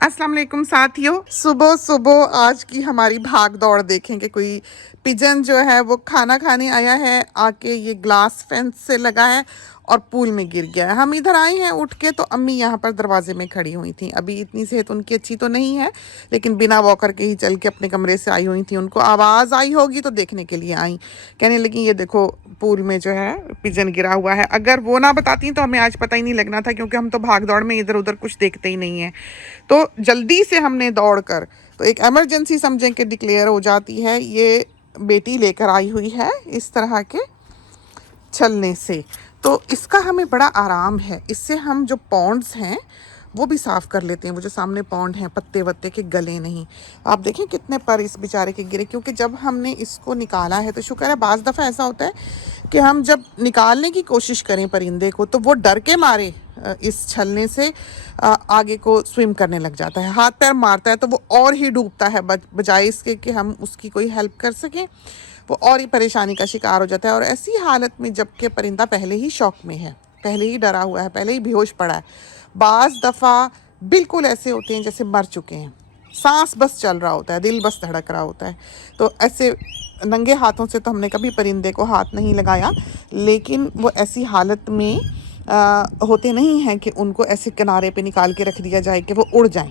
अस्सलाम वालेकुम साथियों, सुबह सुबह आज की हमारी भाग दौड़ देखें कि कोई पिजन जो है वो खाना खाने आया है, आके ये ग्लास फेंस से लगा है और पूल में गिर गया है। हम इधर आए हैं उठ के, तो अम्मी यहाँ पर दरवाजे में खड़ी हुई थी। अभी इतनी सेहत उनकी अच्छी तो नहीं है, लेकिन बिना वॉकर के ही चल के अपने कमरे से आई हुई थी। उनको आवाज़ आई होगी तो देखने के लिए आई। कहने लगी ये देखो पूल में जो है पिजन गिरा हुआ है। अगर वो ना बताती तो हमें आज पता ही नहीं लगना था, क्योंकि हम तो भाग दौड़ में इधर उधर कुछ देखते ही नहीं है। तो जल्दी से हमने दौड़ कर, तो एक इमरजेंसी समझें कि डिक्लेयर हो जाती है। ये बेटी लेकर आई हुई है इस तरह के छलने से, तो इसका हमें बड़ा आराम है। इससे हम जो पॉन्ड्स हैं वो भी साफ़ कर लेते हैं। वो जो सामने पॉन्ड हैं पत्ते वत्ते के गले नहीं। आप देखें कितने पर इस बेचारे के गिरे, क्योंकि जब हमने इसको निकाला है तो शुक्र है। बाज़ दफ़ा ऐसा होता है कि हम जब निकालने की कोशिश करें परिंदे को, तो वो डर के मारे इस छलने से आगे को स्विम करने लग जाता है, हाथ पैर मारता है, तो वो और ही डूबता है। बजाय इसके कि हम उसकी कोई हेल्प कर सकें, वो और ही परेशानी का शिकार हो जाता है। और ऐसी हालत में जबकि परिंदा पहले ही शॉक में है, पहले ही डरा हुआ है, पहले ही बेहोश पड़ा है, बाज़ दफ़ा बिल्कुल ऐसे होते हैं जैसे मर चुके हैं, सांस बस चल रहा होता है, दिल बस धड़क रहा होता है। तो ऐसे नंगे हाथों से तो हमने कभी परिंदे को हाथ नहीं लगाया, लेकिन वो ऐसी हालत में होते नहीं हैं कि उनको ऐसे किनारे पे निकाल के रख दिया जाए कि वो उड़ जाएं।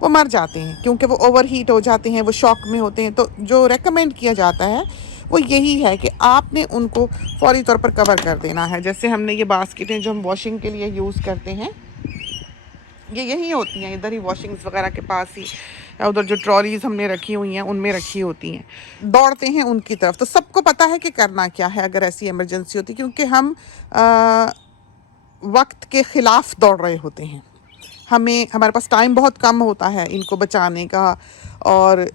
वो मर जाते हैं, क्योंकि वो ओवरहीट हो जाते हैं, वो शॉक में होते हैं। तो जो रेकमेंड किया जाता है वो यही है कि आपने उनको फौरी तौर पर कवर कर देना है। जैसे हमने ये बास्केटें जो हम वॉशिंग के लिए यूज़ करते हैं, ये यही होती हैं, इधर ही वॉशिंग्स वगैरह के पास ही, या उधर जो ट्रॉलीज हमने रखी हुई हैं उनमें रखी होती हैं। दौड़ते हैं उनकी तरफ, तो सबको पता है कि करना क्या है अगर ऐसी इमरजेंसी होती, क्योंकि हम वक्त के ख़िलाफ़ दौड़ रहे होते हैं। हमारे पास टाइम बहुत कम होता है इनको बचाने का और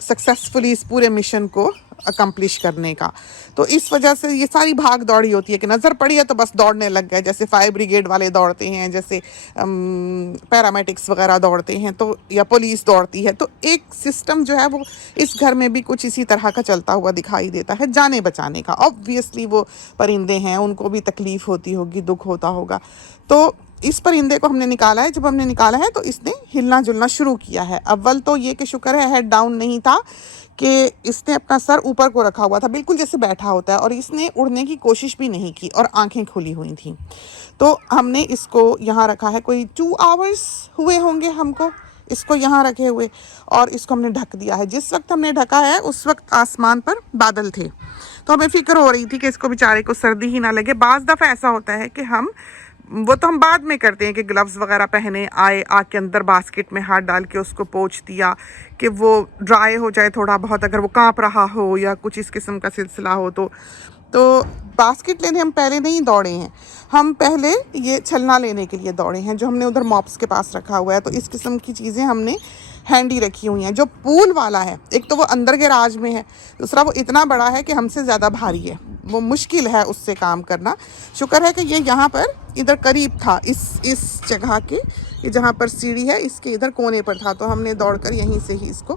सक्सेसफुली इस पूरे मिशन को अकम्प्लिश करने का। तो इस वजह से ये सारी भाग दौड़ी होती है कि नज़र पड़ी है तो बस दौड़ने लग गए। जैसे फायर ब्रिगेड वाले दौड़ते हैं, जैसे पैरामेडिक्स वगैरह दौड़ते हैं, तो या पुलिस दौड़ती है। तो एक सिस्टम जो है वो इस घर में भी कुछ इसी तरह का चलता हुआ दिखाई देता है, जाने बचाने का। ऑब्वियसली वो परिंदे हैं, उनको भी तकलीफ़ होती होगी, दुख होता होगा। तो इस परिंदे को हमने निकाला है। जब हमने निकाला है तो इसने हिलना जुलना शुरू किया है। अव्वल तो ये कि शुक्र है हेड डाउन नहीं था, कि इसने अपना सर ऊपर को रखा हुआ था, बिल्कुल जैसे बैठा होता है, और इसने उड़ने की कोशिश भी नहीं की और आंखें खुली हुई थी। तो हमने इसको यहाँ रखा है, कोई 2 आवर्स हुए होंगे हमको इसको यहाँ रखे हुए, और इसको हमने ढक दिया है। जिस वक्त हमने ढका है उस वक्त आसमान पर बादल थे, तो हमें फ़िक्र हो रही थी कि इसको बेचारे को सर्दी ही ना लगे। बाज़ दफ़ा ऐसा होता है कि वो तो हम बाद में करते हैं कि ग्लव्स वगैरह पहने आए, आके अंदर बास्केट में हाथ डाल के उसको पोंछ दिया कि वो ड्राई हो जाए थोड़ा बहुत, अगर वो कांप रहा हो या कुछ इस किस्म का सिलसिला हो। तो बास्केट लेने हम पहले नहीं दौड़े हैं, हम पहले ये छलना लेने के लिए दौड़े हैं, जो हमने उधर मॉप्स के पास रखा हुआ है। तो इस किस्म की चीज़ें हमने हैंडी रखी हुई हैं। जो पूल वाला है, एक तो वो अंदर गैराज में है, दूसरा वो इतना बड़ा है कि हमसे ज़्यादा भारी है, वो मुश्किल है उससे काम करना। शुक्र है कि ये यहाँ पर इधर करीब था, इस जगह के, ये जहाँ पर सीढ़ी है इसके इधर कोने पर था, तो हमने दौड़कर यहीं से ही इसको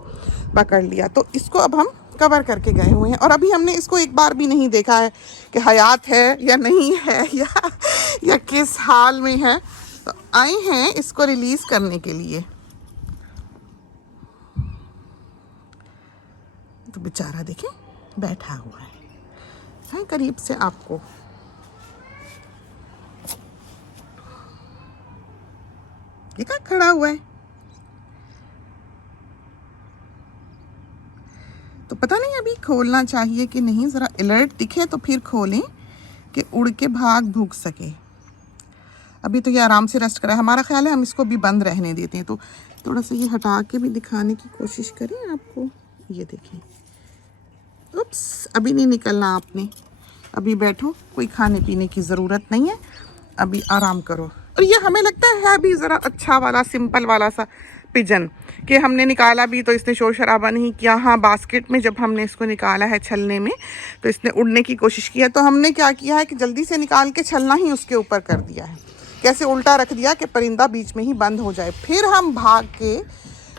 पकड़ लिया। तो इसको अब हम कवर करके गए हुए हैं, और अभी हमने इसको एक बार भी नहीं देखा है कि हयात है या नहीं है, या किस हाल में है। तो आए हैं इसको रिलीज़ करने के लिए। तो बेचारा देखें बैठा हुआ है करीब से आपको। देखा खड़ा हुआ है, तो पता नहीं अभी खोलना चाहिए कि नहीं। ज़रा अलर्ट दिखे तो फिर खोलें कि उड़ के भाग भूग सके। अभी तो ये आराम से रेस्ट करा है, हमारा ख्याल है हम इसको भी बंद रहने देते हैं। तो थोड़ा सा ये हटा के भी दिखाने की कोशिश करें आपको। ये देखें, उप्स, अभी नहीं निकलना आपने, अभी बैठो, कोई खाने पीने की ज़रूरत नहीं है, अभी आराम करो। और ये हमें लगता है भी ज़रा अच्छा वाला सिंपल वाला सा पिजन, कि हमने निकाला भी तो इसने शोर शराबा नहीं किया। हाँ, बास्केट में जब हमने इसको निकाला है छलने में, तो इसने उड़ने की कोशिश की है। तो हमने क्या किया है कि जल्दी से निकाल के छलना ही उसके ऊपर कर दिया है, कैसे उल्टा रख दिया कि परिंदा बीच में ही बंद हो जाए। फिर हम भाग के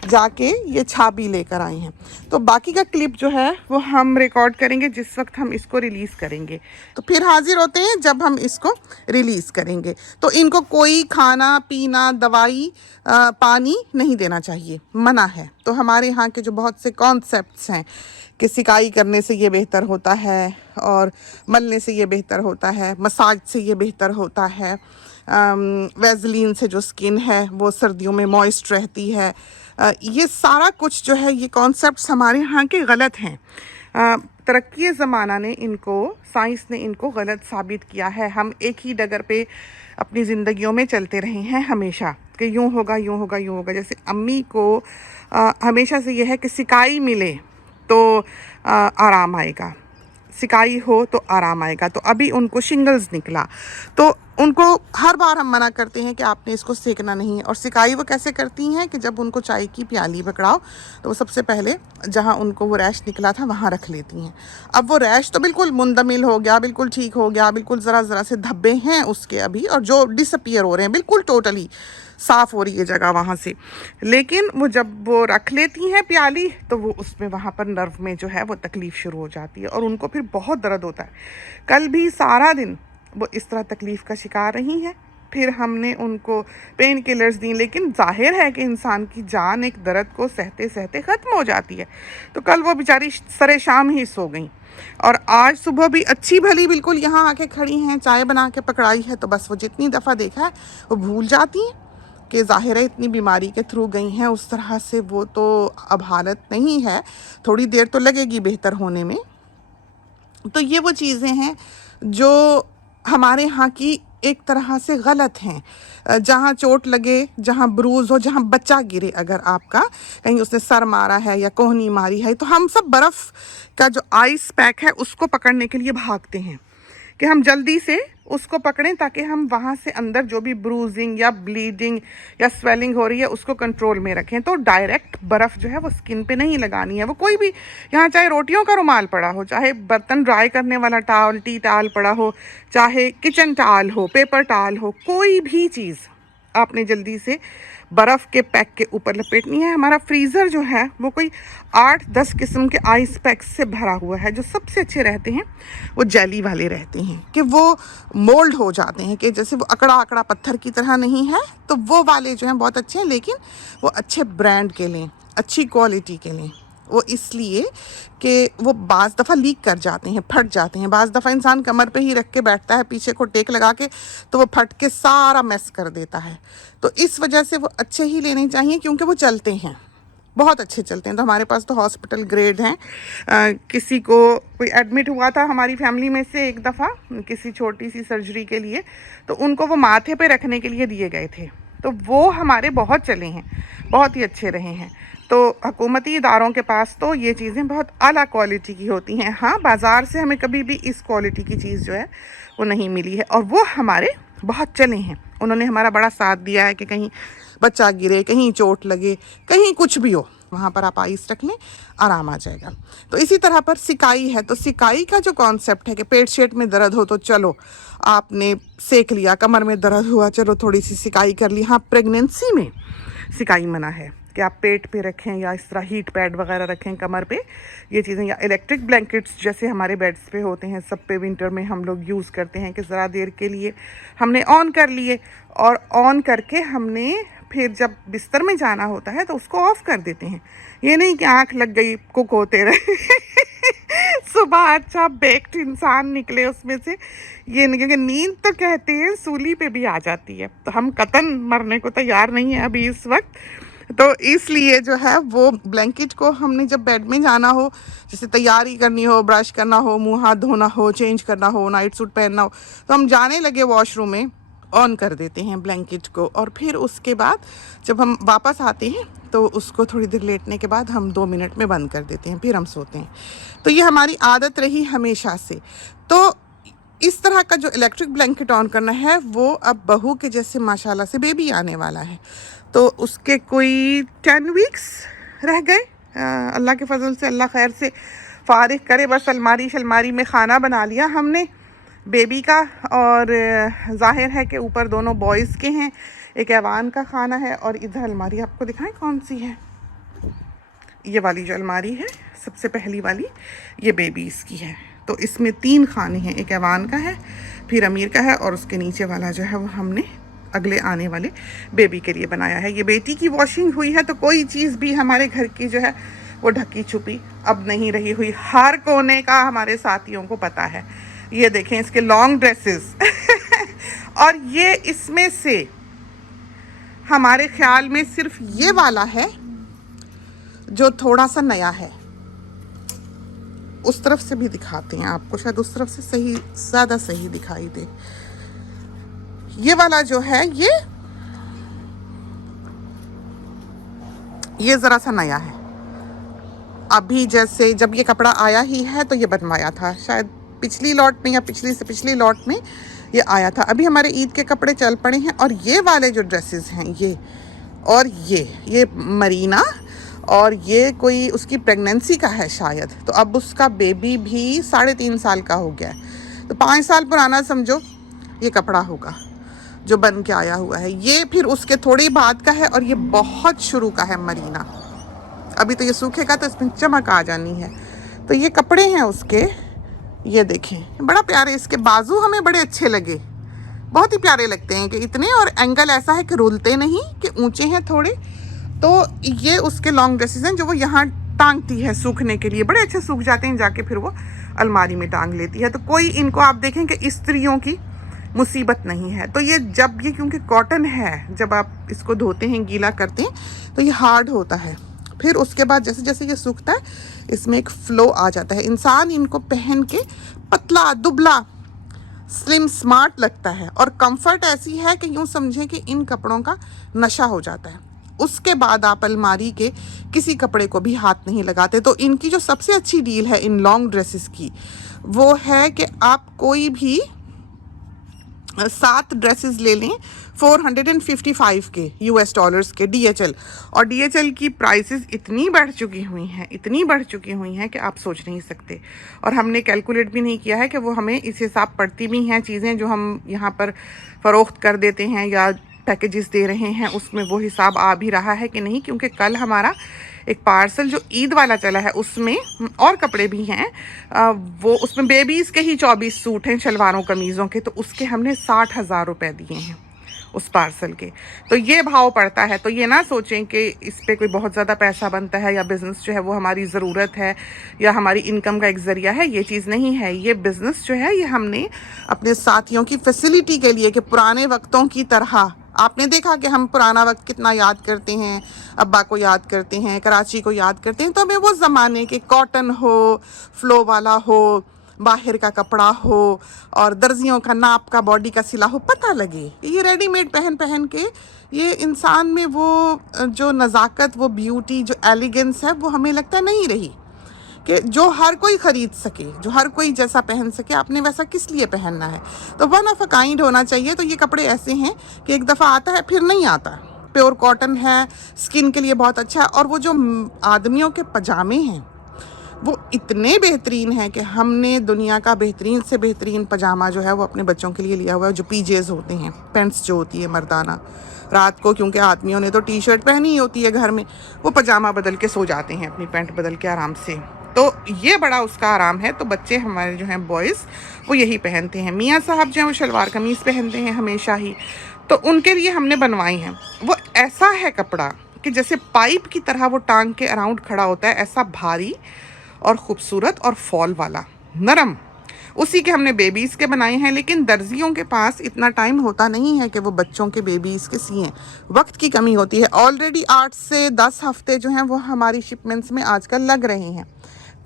जाके ये छाबी लेकर आए हैं। तो बाकी का क्लिप जो है वो हम रिकॉर्ड करेंगे जिस वक्त हम इसको रिलीज़ करेंगे। तो फिर हाजिर होते हैं जब हम इसको रिलीज़ करेंगे। तो इनको कोई खाना पीना दवाई पानी नहीं देना चाहिए, मना है। तो हमारे यहाँ के जो बहुत से कॉन्सेप्ट्स हैं कि सिकाई करने से ये बेहतर होता है, और मलने से ये बेहतर होता है, मसाज से ये बेहतर होता है, वैज़लीन से जो स्किन है वो सर्दियों में मॉइस्ट रहती है, ये सारा कुछ जो है ये कॉन्सेप्ट्स हमारे यहाँ के गलत हैं। तरक्की ज़माना ने इनको, साइंस ने इनको गलत साबित किया है। हम एक ही डगर पे अपनी ज़िंदगियों में चलते रहे हैं हमेशा कि यूँ होगा यूँ होगा यूँ होगा। जैसे अम्मी को हमेशा से ये है कि सिकाई मिले तो आराम आएगा, सिकाई हो तो आराम आएगा। तो अभी उनको शिंगल्स निकला, तो उनको हर बार हम मना करते हैं कि आपने इसको सेकना नहीं है। और सिकाई वो कैसे करती हैं कि जब उनको चाय की प्याली पकड़ाओ तो वो सबसे पहले जहाँ उनको वो रैश निकला था वहाँ रख लेती हैं। अब वो रैश तो बिल्कुल मुंदमिल हो गया, बिल्कुल ठीक हो गया, बिल्कुल ज़रा ज़रा से धब्बे हैं उसके अभी, और जो डिसअपियर हो रहे हैं, बिल्कुल टोटली साफ़ हो रही है जगह वहाँ से। लेकिन वो जब वो रख लेती हैं प्याली तो वो उसमें वहाँ पर नर्व में जो है वो तकलीफ़ शुरू हो जाती है और उनको फिर बहुत दर्द होता है। कल भी सारा दिन वो इस तरह तकलीफ़ का शिकार रही हैं। फिर हमने उनको पेन किलर्स दी, लेकिन जाहिर है कि इंसान की जान एक दर्द को सहते सहते ख़त्म हो जाती है। तो कल वो बेचारी सरे शाम ही सो गई, और आज सुबह भी अच्छी भली बिल्कुल यहाँ आके खड़ी हैं, चाय बना के पकड़ाई है। तो बस वो जितनी दफ़ा देखा है वो भूल जाती हैं कि ज़ाहिर है इतनी बीमारी के थ्रू गई हैं, उस तरह से वो तो अब हालत नहीं है, थोड़ी देर तो लगेगी बेहतर होने में। तो ये वो चीज़ें हैं जो हमारे यहाँ की एक तरह से गलत हैं। जहाँ चोट लगे, जहाँ ब्रूज़ हो, जहाँ बच्चा गिरे, अगर आपका कहीं उसने सर मारा है या कोहनी मारी है, तो हम सब बर्फ़ का जो आइस पैक है उसको पकड़ने के लिए भागते हैं कि हम जल्दी से उसको पकड़ें ताकि हम वहाँ से अंदर जो भी ब्रूजिंग या ब्लीडिंग या स्वेलिंग हो रही है उसको कंट्रोल में रखें। तो डायरेक्ट बर्फ़ जो है वो स्किन पे नहीं लगानी है। वो कोई भी, यहाँ चाहे रोटियों का रुमाल पड़ा हो, चाहे बर्तन ड्राई करने वाला टावल, टी टावल पड़ा हो, चाहे किचन टावल हो, पेपर टावल हो, कोई भी चीज़ आपने जल्दी से बर्फ़ के पैक के ऊपर लपेटनी है। हमारा फ्रीज़र जो है वो कोई 8-10 किस्म के आइस पैक्स से भरा हुआ है। जो सबसे अच्छे रहते हैं वो जेली वाले रहते हैं कि वो मोल्ड हो जाते हैं, कि जैसे वो अकड़ा अकड़ा पत्थर की तरह नहीं है, तो वो वाले जो हैं बहुत अच्छे हैं। लेकिन वो अच्छे ब्रांड के लें, अच्छी क्वालिटी के लें। वो इसलिए कि वो बाज़ दफ़ा लीक कर जाते हैं, फट जाते हैं। बाज़ दफ़ा इंसान कमर पे ही रख के बैठता है पीछे को टेक लगा के, तो वो फट के सारा मैस कर देता है। तो इस वजह से वो अच्छे ही लेने चाहिए क्योंकि वो चलते हैं, बहुत अच्छे चलते हैं। तो हमारे पास तो हॉस्पिटल ग्रेड हैं। किसी को कोई एडमिट हुआ था हमारी फैमिली में से एक दफ़ा किसी छोटी सी सर्जरी के लिए, तो उनको वो माथे पे रखने के लिए दिए गए थे। तो वो हमारे बहुत चले हैं, बहुत ही अच्छे रहे हैं। तो हुकूमती इदारों के पास तो ये चीज़ें बहुत आला क्वालिटी की होती हैं। हाँ, बाज़ार से हमें कभी भी इस क्वालिटी की चीज़ जो है वो नहीं मिली है, और वो हमारे बहुत चले हैं। उन्होंने हमारा बड़ा साथ दिया है कि कहीं बच्चा गिरे, कहीं चोट लगे, कहीं कुछ भी हो, वहाँ पर आप आइस रख लें, आराम आ जाएगा। तो इसी तरह पर सिकाई है। तो सिकाई का जो कॉन्सेप्ट है कि पेट शेट में दर्द हो तो चलो आपने सेक लिया, कमर में दर्द हुआ चलो थोड़ी सी सिकाई कर ली। हाँ, प्रेगनेंसी में सिकाई मना है कि आप पेट पे रखें या इस तरह हीट पैड वगैरह रखें कमर पे, ये चीज़ें। या इलेक्ट्रिक ब्लैंकेट्स जैसे हमारे बेड्स पे होते हैं, सब पे विंटर में हम लोग यूज़ करते हैं कि ज़रा देर के लिए हमने ऑन कर लिए, और ऑन करके हमने फिर जब बिस्तर में जाना होता है तो उसको ऑफ़ कर देते हैं। ये नहीं कि आँख लग गई कुक होते रहे सुबह अच्छा बेक्ड इंसान निकले उसमें से, ये नहीं। क्योंकि नींद तो कहते हैं सूली पे भी आ जाती है, तो हम कतन मरने को तैयार नहीं है अभी इस वक्त। तो इसलिए जो है वो ब्लैंकेट को हमने जब बेड में जाना हो, जैसे तैयारी करनी हो, ब्रश करना हो, मुंह हाथ धोना हो, चेंज करना हो, नाइट सूट पहनना हो, तो हम जाने लगे वॉशरूम में ऑन कर देते हैं ब्लैंकेट को। और फिर उसके बाद जब हम वापस आते हैं तो उसको थोड़ी देर लेटने के बाद हम 2 मिनट में बंद कर देते हैं, फिर हम सोते हैं। तो ये हमारी आदत रही हमेशा से। तो इस तरह का जो इलेक्ट्रिक ब्लैंकेट ऑन करना है वो अब बहू के जैसे माशाल्लाह से बेबी आने वाला है, तो उसके कोई 10 वीक्स रह गए। अल्लाह के फजल से, अल्लाह खैर से फारिग करे। बस अलमारी शलमारी में खाना बना लिया हमने बेबी का, और जाहिर है कि ऊपर दोनों बॉयज़ के हैं, एक ऐवान का खाना है और इधर अलमारी आपको दिखाएं कौन सी है, ये वाली जो अलमारी है सबसे पहली वाली, ये बेबीज़ की है। तो इसमें 3 खाने हैं, एक ऐवान का है, फिर अमीर का है, और उसके नीचे वाला जो है वो हमने अगले आने वाले बेबी के लिए बनाया है। ये बेटी की वॉशिंग हुई है, तो कोई चीज़ भी हमारे घर की जो है वो ढकी छुपी अब नहीं रही हुई। हर कोने का हमारे साथियों को पता है। ये देखें इसके लॉन्ग ड्रेसेस और ये इसमें से हमारे ख्याल में सिर्फ ये वाला है जो थोड़ा सा नया है। उस तरफ से भी दिखाते हैं आपको, शायद उस तरफ से सही, ज़्यादा सही दिखाई दे। ये वाला जो है ये ज़रा सा नया है। अभी जैसे जब ये कपड़ा आया ही है तो ये बनवाया था, शायद पिछली लॉट में या पिछली से पिछली लॉट में ये आया था। अभी हमारे ईद के कपड़े चल पड़े हैं। और ये वाले जो ड्रेसेस हैं ये, और ये मरीना, और ये कोई उसकी प्रेगनेंसी का है शायद। तो अब उसका बेबी भी 3.5 साल का हो गया है, तो 5 साल पुराना समझो ये कपड़ा होगा जो बन के आया हुआ है। ये फिर उसके थोड़ी बाद का है, और ये बहुत शुरू का है मरीना। अभी तो ये सूखेगा तो इसमें चमक आ जानी है। तो ये कपड़े हैं उसके, ये देखें बड़ा प्यारे। इसके बाजू हमें बड़े अच्छे लगे, बहुत ही प्यारे लगते हैं कि इतने, और एंगल ऐसा है कि रुलते नहीं, कि ऊंचे हैं थोड़े। तो ये उसके लॉन्ग ड्रेसेस हैं जो वो यहाँ टांगती है सूखने के लिए, बड़े अच्छे सूख जाते हैं, जाके फिर वो अलमारी में टांग लेती है। तो कोई इनको आप देखें कि स्त्रियों की मुसीबत नहीं है। तो ये जब ये क्योंकि कॉटन है, जब आप इसको धोते हैं, गीला करते हैं, तो ये हार्ड होता है। फिर उसके बाद जैसे जैसे ये सूखता है इसमें एक फ्लो आ जाता है। इंसान इनको पहन के पतला दुबला स्लिम स्मार्ट लगता है, और कंफर्ट ऐसी है कि यूँ समझें कि इन कपड़ों का नशा हो जाता है। उसके बाद आप अलमारी के किसी कपड़े को भी हाथ नहीं लगाते। तो इनकी जो सबसे अच्छी डील है इन लॉन्ग ड्रेसेस की, वो है कि आप कोई भी 7 ड्रेसेस ले लें 455 के US डॉलर्स के DHL। और DHL की प्राइसेस इतनी बढ़ चुकी हुई हैं कि आप सोच नहीं सकते। और हमने कैलकुलेट भी नहीं किया है कि वो हमें इस हिसाब पड़ती भी हैं चीज़ें जो हम यहाँ पर फ़रोख्त कर देते हैं या पैकेजेस दे रहे हैं, उसमें वो हिसाब आ भी रहा है कि नहीं। क्योंकि कल हमारा एक पार्सल जो ईद वाला चला है उसमें और कपड़े भी हैं, वो उसमें बेबीज़ के ही 24 सूट हैं शलवारों कमीज़ों के, तो उसके हमने 60,000 रुपये दिए हैं उस पार्सल के। तो ये भाव पड़ता है। तो ये ना सोचें कि इस पे कोई बहुत ज़्यादा पैसा बनता है, या बिज़नेस जो है वो हमारी ज़रूरत है या हमारी इनकम का एक ज़रिया है। ये चीज़ नहीं है। ये बिज़नेस जो है ये हमने अपने साथियों की फैसिलिटी के लिए, कि पुराने वक्तों की तरह, आपने देखा कि हम पुराना वक्त कितना याद करते हैं, अब्बा को याद करते हैं, कराची को याद करते हैं। तो हमें वो ज़माने के कॉटन हो, फ्लो वाला हो, बाहर का कपड़ा हो, और दर्जियों का नाप का बॉडी का सिला हो, पता लगे। ये रेडीमेड पहन पहन के ये इंसान में वो जो नज़ाकत, वो ब्यूटी, जो एलिगेंस है, वो हमें लगता है नहीं रही, कि जो हर कोई ख़रीद सके, जो हर कोई जैसा पहन सके, आपने वैसा किस लिए पहनना है। तो वन ऑफ अ काइंड होना चाहिए। तो ये कपड़े ऐसे हैं कि एक दफ़ा आता है फिर नहीं आता। प्योर कॉटन है, स्किन के लिए बहुत अच्छा है। और वो जो आदमियों के पजामे हैं वो इतने बेहतरीन हैं कि हमने दुनिया का बेहतरीन से बेहतरीन पजामा जो है वो अपने बच्चों के लिए लिया हुआ है। जो PJs होते हैं, पेंट्स जो होती है मर्दाना, रात को क्योंकि आदमियों ने तो टी-शर्ट पहनी ही होती है घर में, वो पजामा बदल के सो जाते हैं, अपनी पैंट बदल के आराम से। तो ये बड़ा उसका आराम है। तो बच्चे हमारे जो हैं बॉयज़ वो यही पहनते हैं। मियाँ साहब जो हैं वो शलवार कमीज़ पहनते हैं हमेशा ही, तो उनके लिए हमने बनवाई हैं। वो ऐसा है कपड़ा कि जैसे पाइप की तरह वो टांग के अराउंड खड़ा होता है, ऐसा भारी और ख़ूबसूरत और फॉल वाला नरम। उसी के हमने बेबीज़ के बनाए हैं। लेकिन दर्जियों के पास इतना टाइम होता नहीं है कि वो बच्चों के बेबीज़ के सिएं, वक्त की कमी होती है। ऑलरेडी 8 से 10 हफ्ते जो हैं वो हमारी शिपमेंट्स में आजकल लग रहे हैं।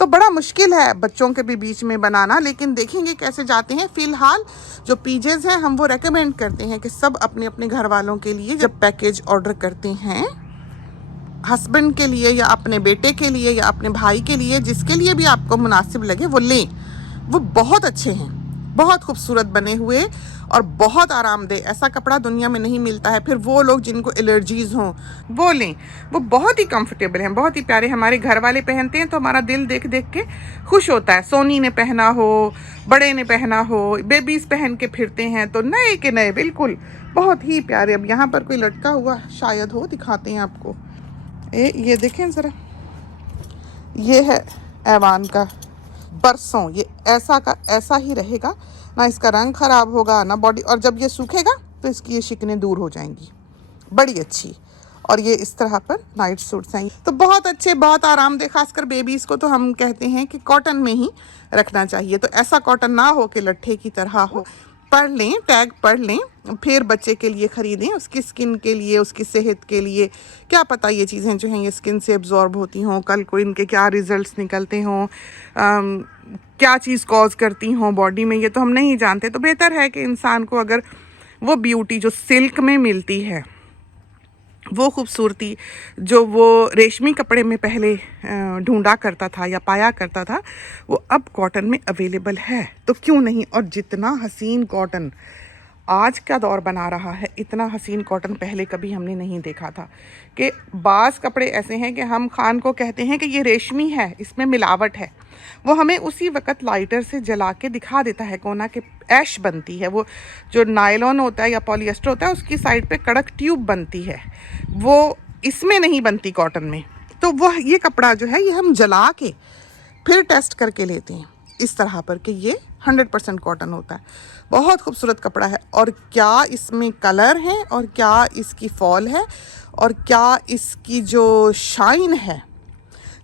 तो बड़ा मुश्किल है बच्चों के भी बीच में बनाना, लेकिन देखेंगे कैसे जाते हैं। फ़िलहाल जो PJs हैं हम वो रेकमेंड करते हैं कि सब अपने अपने घर वालों के लिए जब पैकेज ऑर्डर करते हैं, हस्बैंड के लिए या अपने बेटे के लिए या अपने भाई के लिए, जिसके लिए भी आपको मुनासिब लगे वो लें। वो बहुत अच्छे हैं, बहुत खूबसूरत बने हुए और बहुत आरामदेह। ऐसा कपड़ा दुनिया में नहीं मिलता है। फिर वो लोग जिनको एलर्जीज़ हों वो लें, वो बहुत ही कंफर्टेबल हैं, बहुत ही प्यारे। हमारे घर वाले पहनते हैं तो हमारा दिल देख देख के खुश होता है। सोनी ने पहना हो, बड़े ने पहना हो, बेबीज़ पहन के फिरते हैं तो नए के नए, बिल्कुल बहुत ही प्यारे। अब यहाँ पर कोई लटका हुआ शायद हो, दिखाते हैं आपको। ये देखें ज़रा, ये है ऐवान का, बरसों ये ऐसा का ऐसा ही रहेगा, ना इसका रंग ख़राब होगा ना बॉडी, और जब ये सूखेगा तो इसकी ये शिकनें दूर हो जाएंगी, बड़ी अच्छी। और ये इस तरह पर नाइट सूट्स हैं, तो बहुत अच्छे, बहुत आरामदेह। खासकर बेबीज़ को तो हम कहते हैं कि कॉटन में ही रखना चाहिए, तो ऐसा कॉटन ना हो कि लट्ठे की तरह हो। पढ़ लें, टैग पढ़ लें, फिर बच्चे के लिए ख़रीदें, उसकी स्किन के लिए, उसकी सेहत के लिए। क्या पता ये चीज़ें जो हैं ये स्किन से एब्जॉर्ब होती हों, कल को इनके क्या रिज़ल्ट्स निकलते हों, क्या चीज़ कॉज करती हों बॉडी में, ये तो हम नहीं जानते। तो बेहतर है कि इंसान को अगर वो ब्यूटी जो सिल्क में मिलती है, वो खूबसूरती जो वो रेशमी कपड़े में पहले ढूंढा करता था या पाया करता था, वो अब कॉटन में अवेलेबल है, तो क्यों नहीं। और जितना हसीन कॉटन आज का दौर बना रहा है, इतना हसीन कॉटन पहले कभी हमने नहीं देखा था। कि बाज़ कपड़े ऐसे हैं कि हम खान को कहते हैं कि ये रेशमी है, इसमें मिलावट है, वो हमें उसी वक्त लाइटर से जला के दिखा देता है कोना के ऐश बनती है। वो जो नायलॉन होता है या पॉलिएस्टर होता है, उसकी साइड पे कड़क ट्यूब बनती है, वो इसमें नहीं बनती कॉटन में। तो वो ये कपड़ा जो है ये हम जला के फिर टेस्ट करके लेते हैं इस तरह पर कि ये 100% कॉटन होता है। बहुत खूबसूरत कपड़ा है, और क्या इसमें कलर है, और क्या इसकी फॉल है, और क्या इसकी जो शाइन है।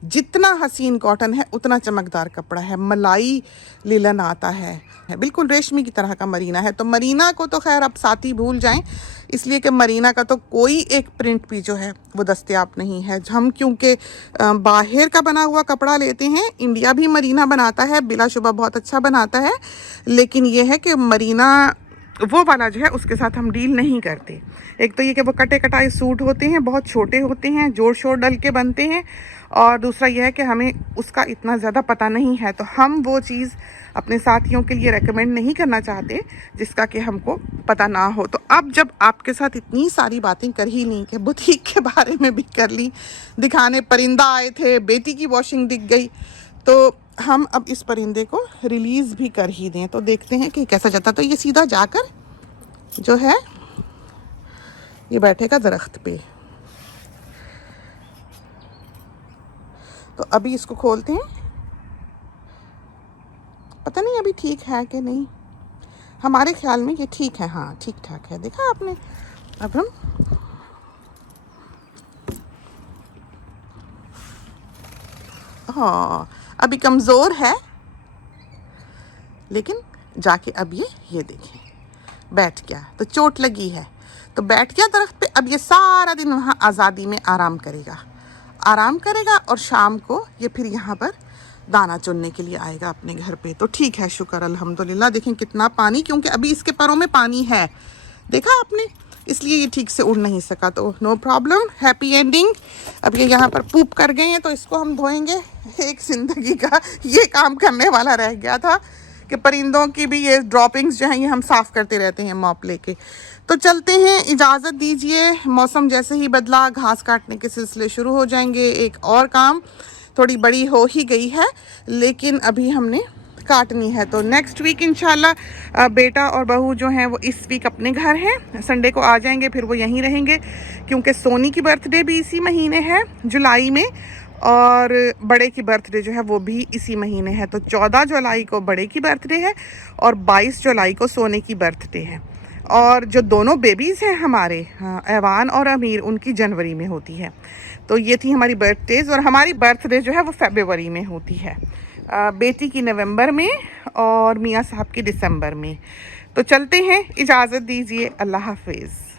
जितना हसीन कॉटन है उतना चमकदार कपड़ा है। मलाई लिलन आता है, बिल्कुल रेशमी की तरह का मरीना है। तो मरीना को तो खैर अब साथी भूल जाएं, इसलिए कि मरीना का तो कोई एक प्रिंट भी जो है वो दस्तयाब नहीं है। हम क्योंकि बाहर का बना हुआ कपड़ा लेते हैं, इंडिया भी मरीना बनाता है, बिलाशुबा बहुत अच्छा बनाता है, लेकिन ये है कि मरीना वो वाला जो है उसके साथ हम डील नहीं करते। एक तो ये कि वो कटे कटाए सूट होते हैं, बहुत छोटे होते हैं, जोड़ शोर डल के बनते हैं, और दूसरा यह है कि हमें उसका इतना ज़्यादा पता नहीं है, तो हम वो चीज़ अपने साथियों के लिए रेकमेंड नहीं करना चाहते जिसका कि हमको पता ना हो। तो अब जब आपके साथ इतनी सारी बातें कर ही ली कि बुटीक के बारे में भी कर ली, दिखाने परिंदा आए थे, बेटी की वॉशिंग दिख गई, तो हम अब इस परिंदे को रिलीज़ भी कर ही दें, तो देखते हैं कि कैसा जाता। तो ये सीधा जाकर जो है ये बैठेगा दरख्त पे। तो अभी इसको खोलते हैं, पता नहीं अभी ठीक है कि नहीं, हमारे ख्याल में ये ठीक है, हाँ ठीक ठाक है। देखा आपने, अब हम हाँ अभी कमज़ोर है, लेकिन जाके अब ये देखें बैठ गया, तो चोट लगी है तो बैठ गया दरख्त पे। अब ये सारा दिन वहाँ आज़ादी में आराम करेगा, और शाम को ये फिर यहाँ पर दाना चुनने के लिए आएगा अपने घर पे। तो ठीक है, शुक्र अल्हम्दुलिल्लाह। देखें कितना पानी, क्योंकि अभी इसके पैरों में पानी है, देखा आपने, इसलिए ये ठीक से उड़ नहीं सका। तो नो प्रॉब्लम, हैप्पी एंडिंग। अब ये यहाँ पर पूप कर गए हैं, तो इसको हम धोएंगे। एक ज़िंदगी का ये काम करने वाला रह गया था कि परिंदों की भी ये ड्रॉपिंग्स जो हैं ये हम साफ़ करते रहते हैं मॉप लेके। तो चलते हैं, इजाज़त दीजिए। मौसम जैसे ही बदला, घास काटने के सिलसिले शुरू हो जाएंगे। एक और काम थोड़ी बड़ी हो ही गई है, लेकिन अभी हमने काटनी है। तो नेक्स्ट वीक इंशाल्लाह बेटा और बहू जो हैं वो इस वीक अपने घर हैं, संडे को आ जाएंगे, फिर वो यहीं रहेंगे, क्योंकि सोनी की बर्थडे भी इसी महीने है, जुलाई में, और बड़े की बर्थडे जो है वो भी इसी महीने है। तो 14 जुलाई को बड़े की बर्थडे है और 22 जुलाई को सोने की बर्थडे है। और जो दोनों बेबीज़ हैं हमारे, ऐवान और अमीर, उनकी जनवरी में होती है। तो ये थी हमारी बर्थडेज़, और हमारी बर्थडे जो है वो फरवरी में होती है, बेटी की नवंबर में और मियाँ साहब की दिसंबर में। तो चलते हैं, इजाज़त दीजिए, अल्लाह हाफिज़।